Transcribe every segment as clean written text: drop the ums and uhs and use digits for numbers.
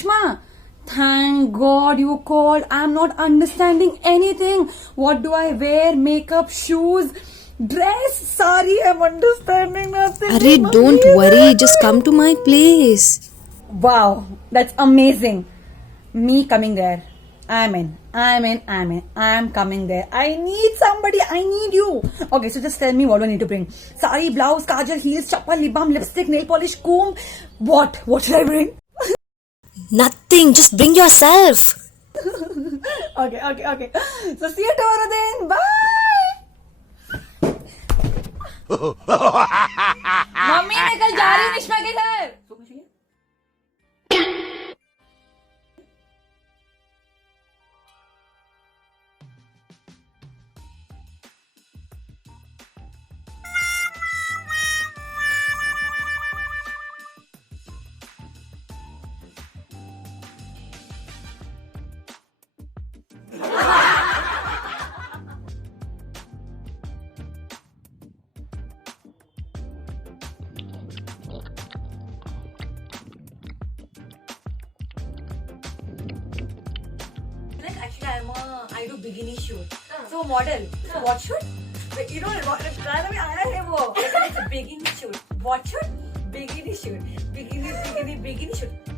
Nishma, thank God you called. I'm not understanding anything. What do I wear? Makeup, shoes, dress, sari. I'm understanding nothing. Arey, don't worry, just come to my place. Wow, that's amazing. Me coming there. I'm in. I'm coming there. I need somebody. I need you. Okay, so just tell me what do I need to bring? Sari, blouse, kajal, heels, chappal, lip balm, lipstick, nail polish, comb. What? What should I bring? Nothing, just bring yourself. Okay. So see you tomorrow then. Bye. Mummy मैं कल जा रही हूँ निष्मा के घर. Actually, I do bikini shoot. So model. So what shoot? You know what? गाना में आया है वो. It's a bikini shoot. What shoot? Bikini shoot. Bikini shoot. तो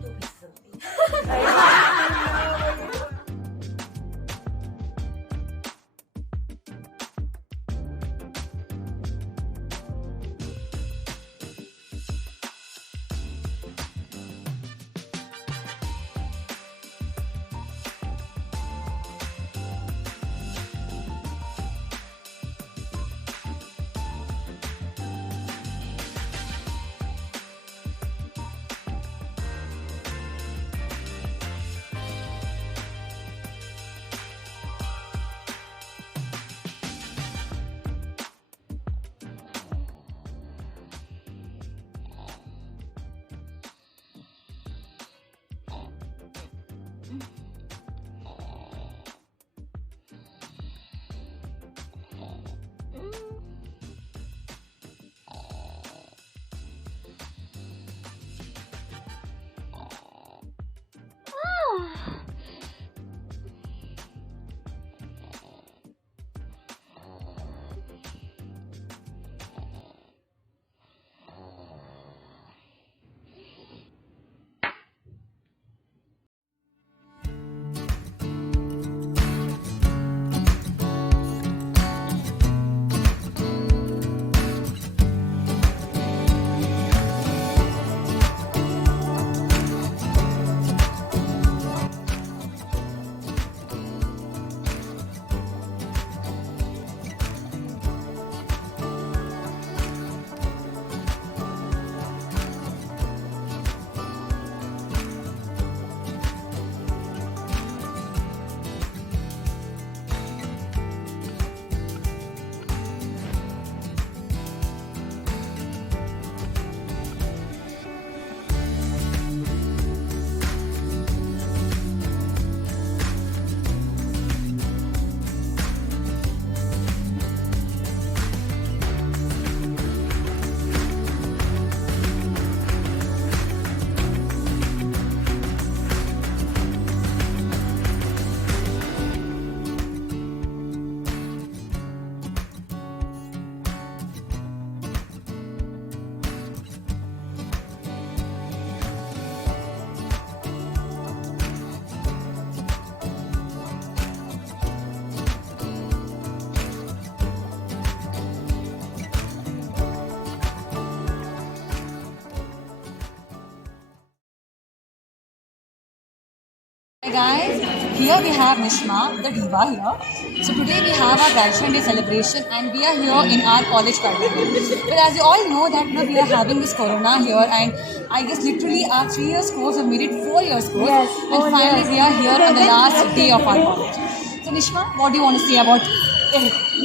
Hi guys, here we have Nishma, the diva here. So today we have our graduation day celebration and we are here in our college pavilion. But as you all know that we are having this corona here and I guess literally our 3 years course have made it 4 years course. Yes, and finally we are here on the last day of our college. So Nishma, what do you want to say about it?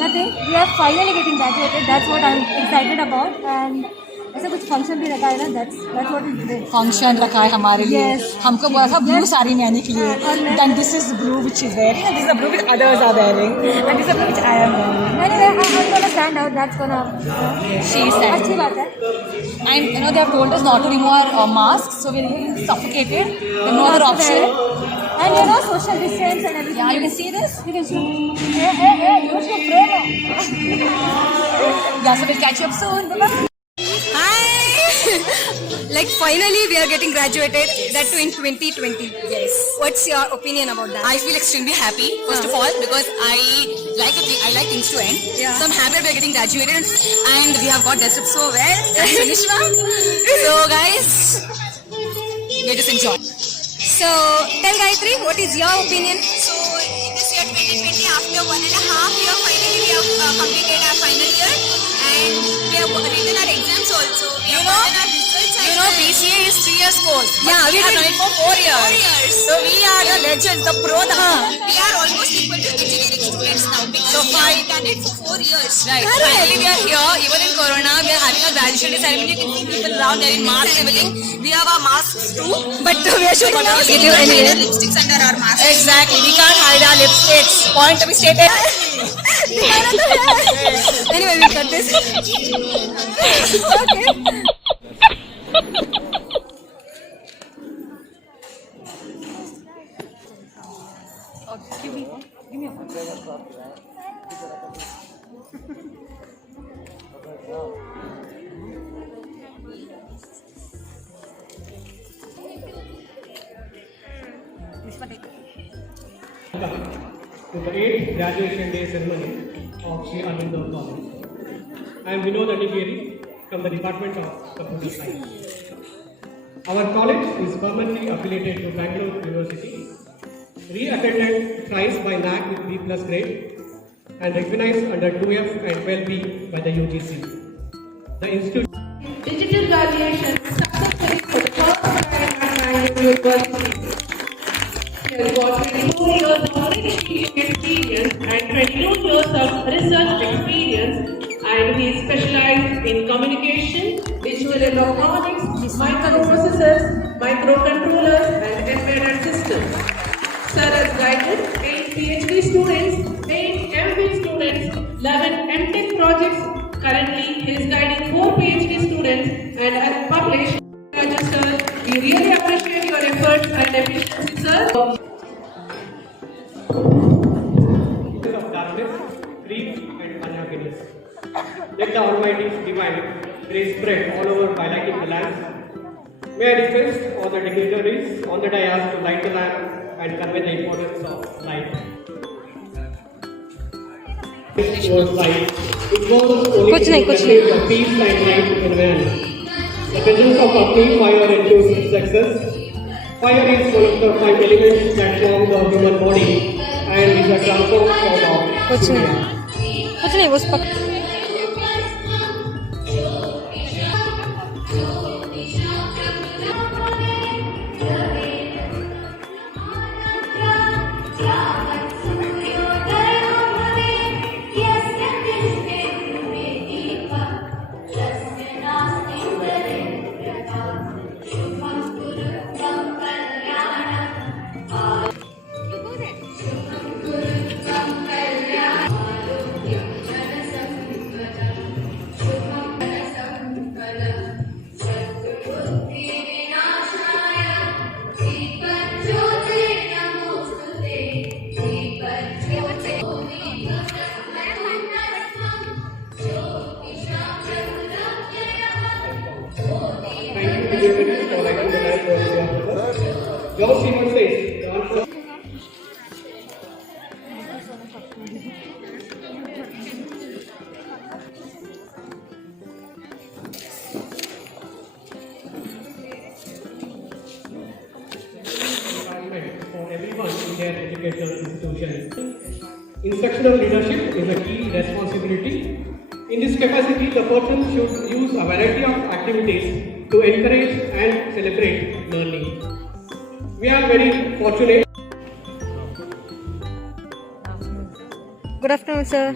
Nothing. We are finally getting graduated. That's what I'm excited about. And ऐसा कुछ function भी रखा है ना, that's what is great. Function रखा है हमारे लिए. Yes. हमको बोला था ब्लू साड़ी में आने के लिए. Then this is blue which is wearing and this is the blue which others are wearing and this is the blue which I am wearing. Anyway, I'm gonna stand stand out. That's gonna. She said. अच्छी बात है. And you know they have told us not to remove our masks, so we're getting suffocated. There's no other option. And you know social distance and everything. Yeah, you can see this. You can see. Hey, you should pray now. Yeah, so we'll catch you up soon. Bye-bye. Hi! Like finally we are getting graduated, that too in 2020. Yes. What's your opinion about that? I feel extremely happy, first of all, because I like things to end. Yeah. So I'm happy we're getting graduated and we have got dressed up so well. Sunishma. So guys, let us enjoy. So tell Gayatri, what is your opinion? So this year 2020, after 1.5 years, finally we have completed our final year and we have written our exams also. We have gotten our results as You know, well. BCA is 3 years course. Yeah, we we have did- done it for 4 years. 4 years. So we are the legends, the pro, the We are almost equal to engineering students now because So we fine. have done it for 4 years. Right. Finally, we are here. Even in Corona, we are having a graduation day ceremony. You can see people around there in masks and everything. We have our masks too. But we are shooting But our we video can't anyway. Hide our lipsticks under our mask. Exactly. We can't hide our lipsticks. Point to be stated. Anyway, we'll cut this. Okay. To the 8th graduation day ceremony of Sri Aurobindo College. I am Vinod Adigeri from the Department of Computer Science. Our college is permanently affiliated to Bangalore University, re-attended thrice by NAC with B+ grade, and recognized under 2F and 12B by the UGC. The institute Digital graduation successfully for the first time at Bangalore University. He has got 24 years of teaching experience and 22 years of research experience, and he is specialized in communication, digital electronics, microprocessors, microcontrollers, and embedded systems. Sir has guided 8 PhD students, 8 MPhil students, 11 MTech projects. Currently, he is guiding 4 PhD students and has published registers. We really appreciate your efforts and efficiency, sir. of darkness, grief, and unhappiness. Let the Almighty's divine grace spread all over by lighting the lamp. May I request all the dignitaries on the dais to light the lamp and convey the importance of light. This was light. It was only कुछ नहीं, कुछ to the peace and light in man. The presence of complete fire ensures success. Fire is one of the 5 elements that form the human body and is a transformed form of कुछ Surya. नहीं, कुछ नहीं, उस पक Thank you, dignitaries, for lighting the lamp over the officer. John Stephen says, the answer for everyone in their educational institution. Instructional leadership is a key responsibility. In this capacity, the person should use a variety of activities to encourage and celebrate learning. We are very fortunate. Good afternoon, sir.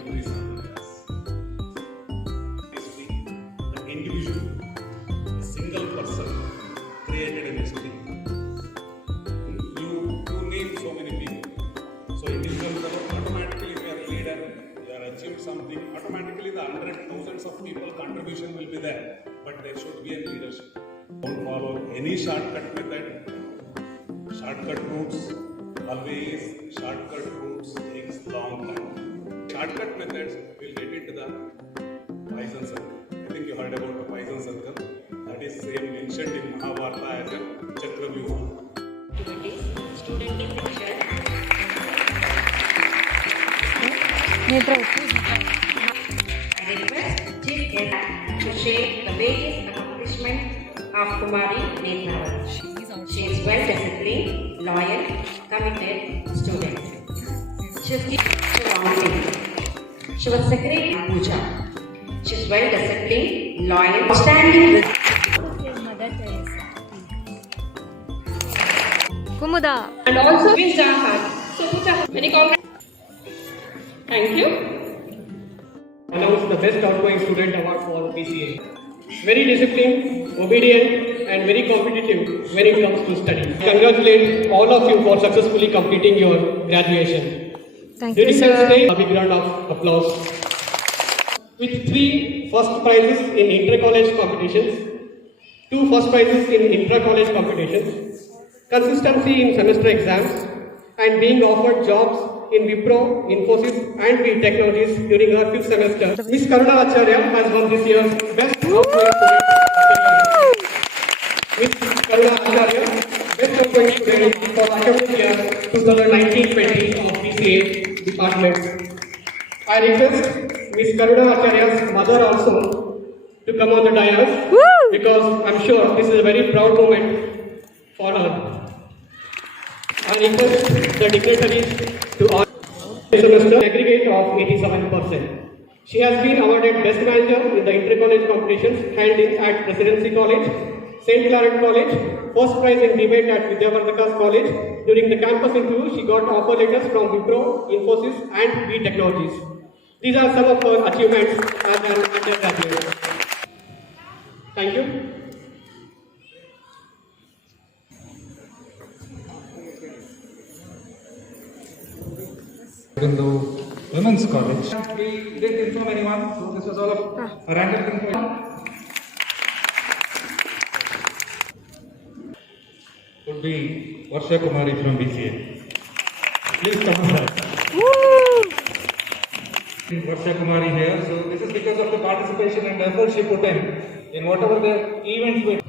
An individual, a single person created a destiny. You name so many people. So individuals are automatically, if you are a leader, you are achieved something, automatically the hundred thousands of people contribution will be there, but there should be a leadership. Don't follow any shortcut method. Shortcut routes, always shortcut routes takes long time. Shortcut methods will get into the poison circle. I think you heard about the poison circle. That is same mentioned in Mahabharata as a Chakravyuha. Student picture. I request Chief Guest to share the various accomplishments of Kumari Nethaval. She is well disciplined, loyal, committed student. She is She was secretary in Puja. She is well disciplined, loyal, outstanding with Mother Teresa. Kumuda. and also wished our heart. So Puja, many congrats. Thank you. Announce the Best Outgoing Student Award for PCA. Very disciplined, obedient, and very competitive when it comes to study. Congratulate all of you for successfully completing your graduation. Thank You you, deserve sir. a big round of applause. With 3 first prizes in inter-college competitions, 2 first prizes in intra-college competitions, consistency in semester exams, and being offered jobs in Wipro, Infosys, and V Technologies during her 5th semester. Ms. Karuna Acharya has won this year's Best Outgoing Student of the Year. Ms. Karuna Acharya, Best Outgoing Student for academic year 2019-20 of PCA Department. I request Ms. Karuna Acharya's mother also to come on the dais because I'm sure this is a very proud moment for her. I request the dignitaries to honor this semester aggregate of 87%. She has been awarded Best Manager in the inter-college competitions held at Presidency College, St. Claret College, first prize in debate at Vidyavardhaka's College. During the campus interview, she got offer letters from Wipro, Infosys, and V Technologies. These are some of her achievements as an undergraduate. Thank you. In the women's college, we didn't inform anyone, so this was all of a random information. Would be Varsha Kumari from BCA. Please come on. Varsha Kumari here. So this is because of the participation and effort she put in whatever the events were.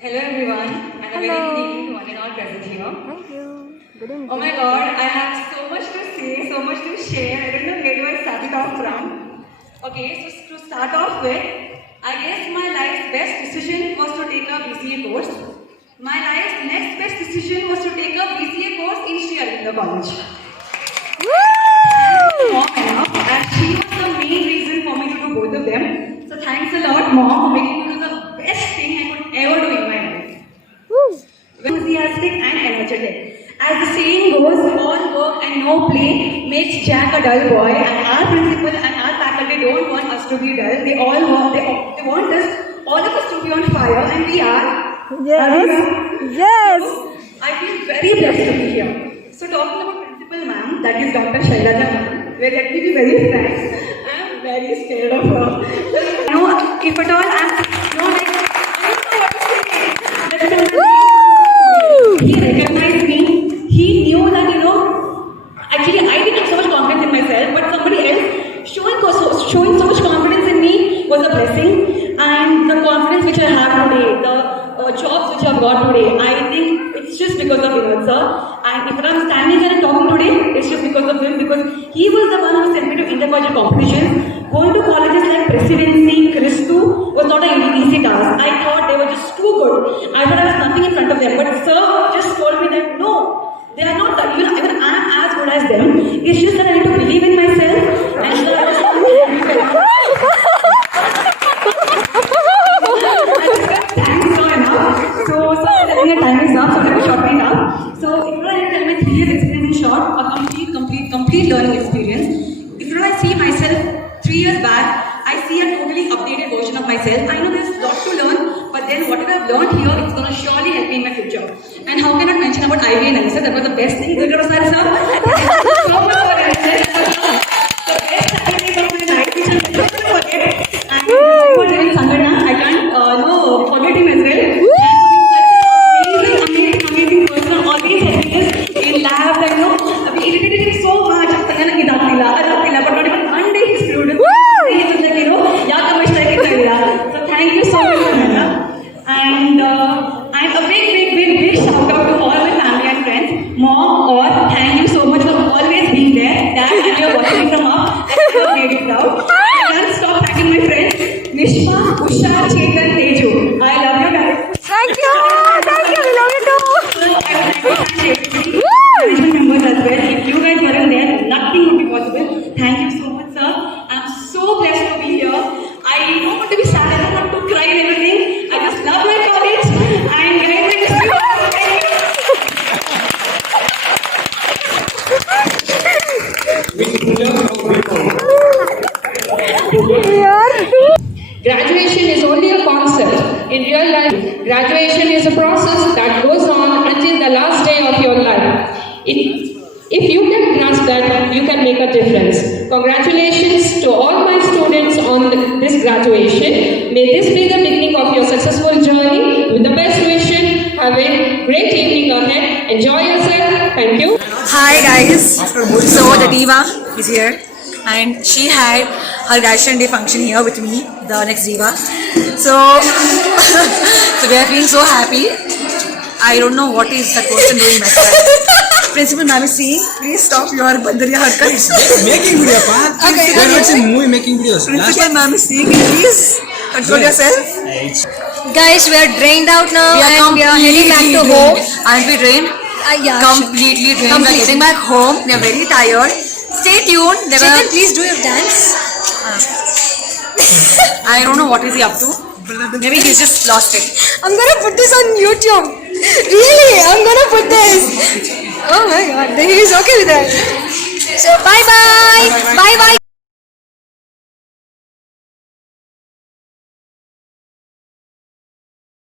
Hello everyone, and a very good evening to one and all present here. Thank you. Oh my god, I have so much to say, so much to share. I don't know where do I start it off from. Okay, so to start off with, I guess my life's best decision was to take a BCA course. My life's next best decision was to take a BCA course in Sri Aurobindo College. Mom enough, and she was the main reason for me to do both of them. So thanks a lot, Mom, for making me do the best thing I could ever do in my life. Enthusiastic and energetic. As the saying goes, all work and no play makes Jack a dull boy, and our principal and our faculty don't want us to be dull. They all want, they want us, all of us to be on fire, and we are. Yes. So, I feel very blessed to be here. So talking about principal ma'am, that is Dr. Shailaja ma'am, where let me be very frank, I am very scared of her. No, if at all, I don't know what to say. He recognized me. He knew that, actually I didn't have so much confidence in myself, but somebody else showing so much confidence in me was a blessing. And the confidence which I have today, the jobs which I've got today, I think it's just because of Vinod sir. And if I'm standing here and talking today, it's just because of him, because he was the one who sent me to intercollegiate competitions. Going to colleges like Presidency, Christu was not an easy task. I thought they were just too good. I thought I was nothing in front of them. But sir just told me that no, they are not that. Even I am as good as them. It's just that I need to believe in myself. And sir, I just thanks so enough. So I think your time is up, so let me short wind up. So if I tell my 3 years experience in short, a complete learning experience. If I see myself 3 years back, I see a totally updated version of myself. I know there's a lot to learn, but then whatever I've learned here, it's going to surely help me in my future. And how can I mention about IB and NSS? That was the best thing. Thank you so much for it. The best activities of my Graduation is only a concept. In real life, graduation is a process that goes on until the last day of your life. If you can grasp that, you can make a difference. Congratulations to all my students on this graduation. May this be the beginning of your successful journey. With the best wishes, have a great evening ahead. Enjoy yourself. Thank you. Hi guys, so the diva is here and she had her graduation day function here with me, the next diva. So, so we are feeling so happy. I don't know what is that person doing back there. Principal ma'am is saying, please stop your bandariya harkats. Making video, pa. Okay, We're watching movie making videos. Principal ma'am is saying, please control yourself. Guys, we are drained out now We are and we are heading back to home. Aren't we drained? Yeah, Completely drained. We are getting back home. We are very tired. Stay tuned. There Chetan, were, please do your dance. I don't know what is he up to. Maybe he's just lost it. I'm gonna put this on YouTube. Really, I'm gonna put this. Oh my god, he is okay with that. So bye bye. Bye bye.